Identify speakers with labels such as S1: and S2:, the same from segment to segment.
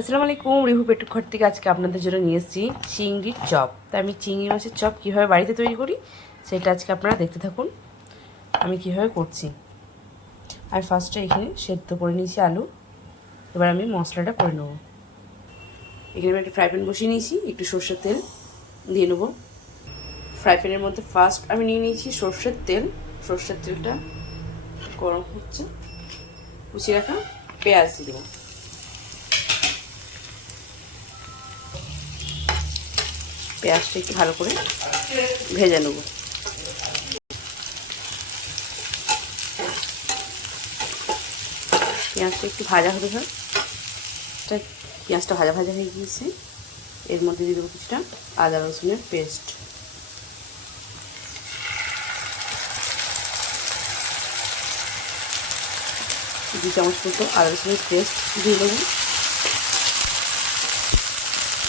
S1: আসসালামু আলাইকুম রিভু পেটুঘর থেকে আজকে আপনাদের জন্য নিয়ে এসেছি চিংড়ির চপ। তা আমি চিংড়ি মাছের চপ কীভাবে বাড়িতে তৈরি করি, সেটা আজকে আপনারা দেখতে থাকুন। আমি কীভাবে করছি। আর ফার্স্টে এখানে সেদ্ধ করে নিয়েছি আলু। এবার আমি মশলাটা করে নেব। এখানে আমি একটা ফ্রাই প্যান বসিয়ে নিয়েছি, একটু সর্ষের তেল দিয়ে নেব। ফ্রাই প্যানের মধ্যে ফার্স্ট আমি নিয়ে নিয়েছি সর্ষের তেল। সর্ষের তেলটা গরম হচ্ছে। কুচিয়ে রাখা পেঁয়াজ দিয়ে দেবো। পেঁয়াজটা একটু ভালো করে ভেজে নেব। পেঁয়াজটা একটু ভাজা হতে হয় পেঁয়াজটা ভাজা ভাজা হয়ে গিয়েছে। এর মধ্যে দিয়ে দেবো কিছুটা আদা রসুনের পেস্ট। দু চামচ মতো আদা রসুনের পেস্ট দিয়ে দেবো।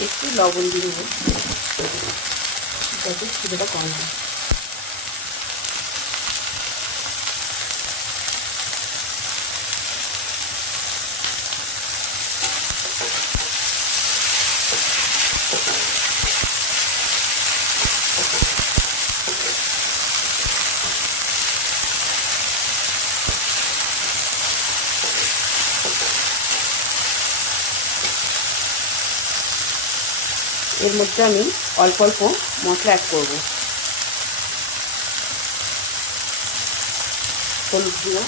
S1: একটু লবণ দিয়ে দেবো। যাতে খিদেটা কম হয় এর মধ্যে আমি অল্প অল্প মশলা অ্যাড করব। হলুদ গুঁড়ো,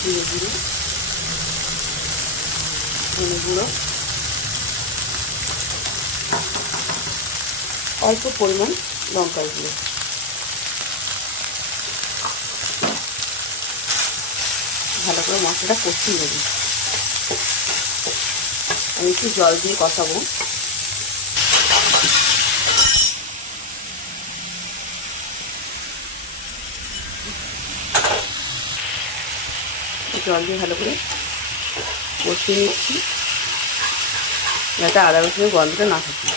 S1: জিরে গুঁড়ো, ধনে গুঁড়ো। অল্প পরিমাণ লঙ্কার গুঁড়ো। ভালো করে মশলাটা কষিয়ে নেব। আমি একটু জল দিয়ে কষাবো। জল দিয়ে ভালো করে কষিয়ে নিচ্ছি। যাতে আদা রসুনের গন্ধটা না থাকে।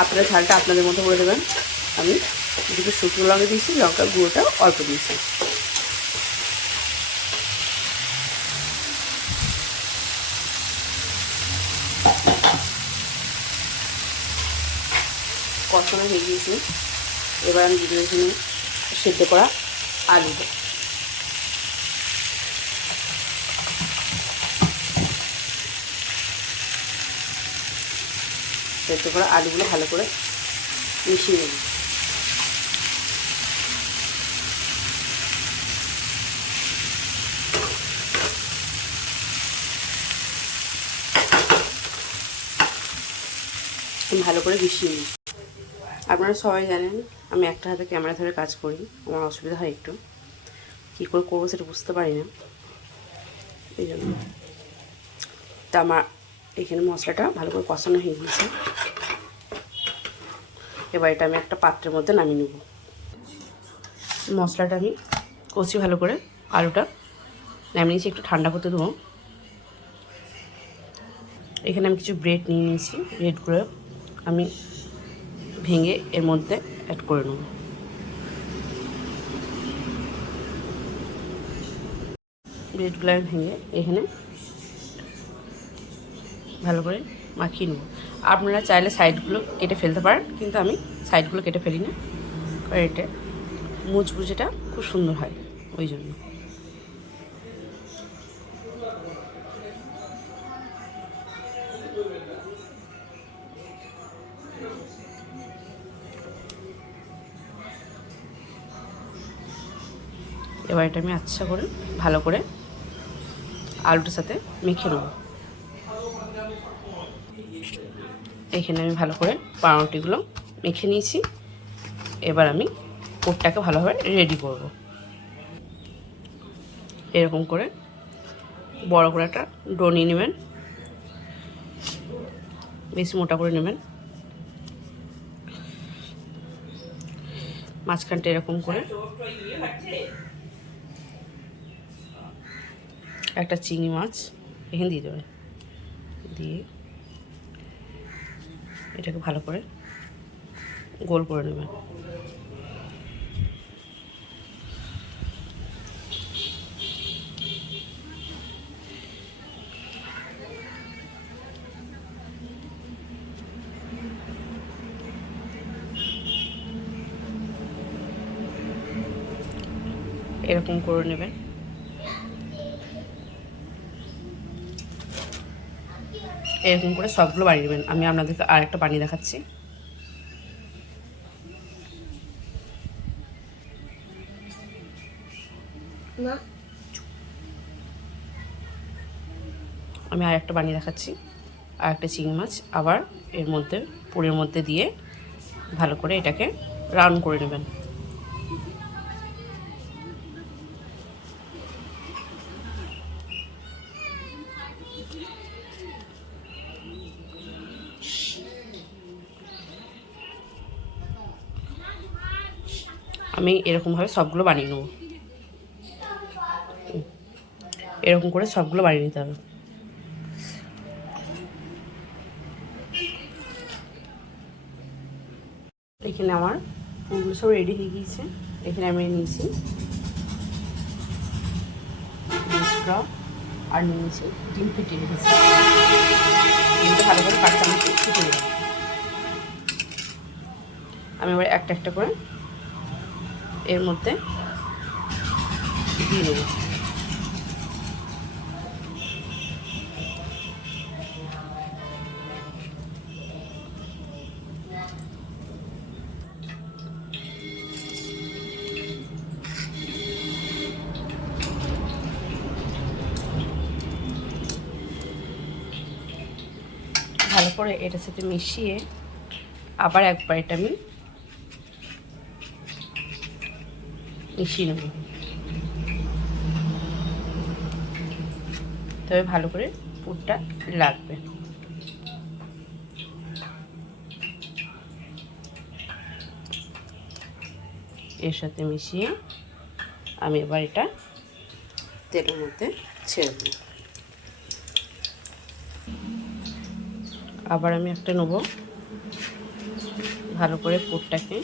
S1: আপনারা ঝালটা আপনাদের মতো করে দেবেন। আমি দুটো শুকনো লঙ্কা দিয়েছি, লঙ্কার গুঁড়োটাও অল্প দিয়েছি। কষানো হয়ে গিয়েছে। এবার আমি দিয়ে এখানে সেদ্ধ করা আলু সেদ্ধ করা আলুগুলো ভালো করে মিশিয়ে নেব ভালো করে মিশিয়ে নিই। আপনারা সবাই জানেন, আমি একটা হাতে ক্যামেরা ধরে কাজ করি, আমার অসুবিধা হয় একটু। কী করে করব সেটা বুঝতে পারি না। এই জন্য। তা আমার এখানে মশলাটা ভালো করে কষানো হয়ে গিয়েছে এবার এটা আমি একটা পাত্রের মধ্যে নামিয়ে নেব। মশলাটা আমি কষি ভালো করে আলুটা নামিয়ে নিয়েছি, একটু ঠান্ডা করতে দেবো। এখানে আমি কিছু ব্রেড নিয়ে নিয়েছি, ব্রেডগুলো আমি ভেঙে এর মধ্যে অ্যাড করে নেব। ব্রেডগুলো ভেঙে এখানে ভালো করে মাখিয়ে নেব। আপনারা চাইলে সাইডগুলো কেটে ফেলতে পারেন, কিন্তু আমি সাইডগুলো কেটে ফেলি না। কারণ এটা মুচমুচেটা খুব সুন্দর হয় ওই জন্য। এবার এটা আমি আচ্ছা করে ভালো করে আলুটার সাথে মেখে নেব। এখানে আমি ভালো করে পাউরুটিগুলো মেখে নিয়েছি। এবার আমি কোটটাকে ভালোভাবে রেডি করব। এরকম করে বড় করে একটা ডো নিয়ে নেবেন। বেশি মোটা করে নেবেন। মাঝখানটা এরকম করে একটা চিংড়ি মাছ, এখানে দিয়ে দেবে। দিয়ে এটাকে ভালো করে গোল করে নেবেন এরকম করে নেবেন এরকম করে সবগুলো বানিয়ে নেবেন। আমি আপনাদেরকে আর একটা বানিয়ে দেখাচ্ছি। আমি আর একটা বানিয়ে দেখাচ্ছি। আর একটা চিংড়ি মাছ। আবার এর মধ্যে পুরের মধ্যে দিয়ে ভালো করে এটাকে রান করে নেবেন। আমি এরকমভাবে সবগুলো বানিয়ে নেব। এরকম করে সবগুলো বানিয়ে নিতে হবে। এখানে আমার ফুলগুলো সব রেডি হয়ে গিয়েছে। এখানে আমি নিয়েছি আর নিয়েছি ডিম ফিটিয়ে রেখেছি ডিমটা ভালো করে কাটতে মাছ ফুটে আমি এবার একটা একটা করে এর মধ্যে? দিয়ে নেব ভালো করে এটার সাথে মিশিয়ে আবার একবার এটা আমি মিশিয়ে নেব। তবে ভালো করে পুরটা লাগবে। এর সাথে মিশিয়ে আমি এবার এটা তেলের মধ্যে ছেড়ে দেব। আবার আমি একটা নেব। ভালো করে পুরটাকে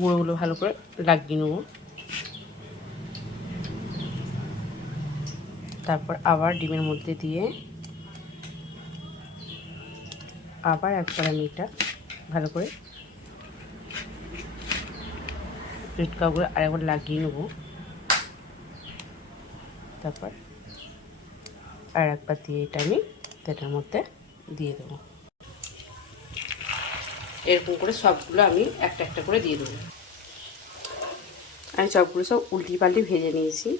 S1: গুঁড়োগুলো ভালো করে লাগিয়ে নেব। তারপর আবার ডিমের মধ্যে দিয়ে আবার একবার আমি এটা ভালো করে রেড কাপগুলো আরেকবার লাগিয়ে নেব। তারপর আর একবার দিয়ে এটা আমি তেটার মধ্যে দিয়ে দেবো। এরকম করে সবগুলো আমি একটা একটা করে দিয়ে দেবো। আমি সবগুলো সব উল্টি পাল্টি ভেজে নিয়েছি।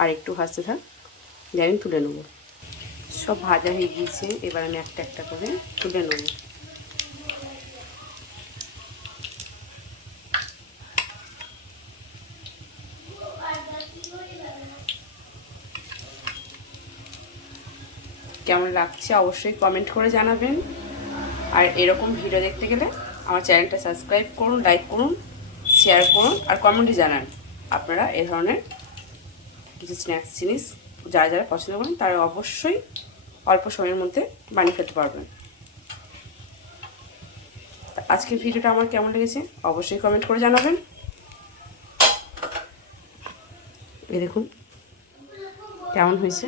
S1: আর একটু ভাজতে থাক যে আমি তুলে নেব। সব ভাজা হয়ে গিয়েছে, এবার আমি একটা একটা করে তুলে নেব। কেমন লাগছে অবশ্যই কমেন্ট করে জানাবেন। আর এরকম ভিডিও দেখতে গেলে আমার চ্যানেলটা সাবস্ক্রাইব করুন লাইক করুন শেয়ার করুন আর কমেন্টে জানান। আপনারা এ ধরনের কিছু স্ন্যাক্স জিনিস যারা যারা পছন্দ করেন, তারা অবশ্যই অল্প সময়ের মধ্যে বানিয়ে খেতে পারবেন। আজকের ভিডিওটা আমার কেমন লেগেছে অবশ্যই কমেন্ট করে জানাবেন। এই দেখুন, কেমন হয়েছে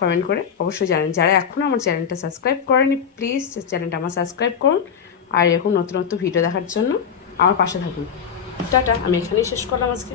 S1: কমেন্ট করে অবশ্যই জানেন যারা এখনও আমার চ্যানেলটা সাবস্ক্রাইব করেনি প্লিজ চ্যানেলটা আমার সাবস্ক্রাইব করুন। আর এরকম নতুন নতুন ভিডিও দেখার জন্য আমার পাশে থাকুন। টাটা, আমি এখানেই শেষ করলাম আজকে।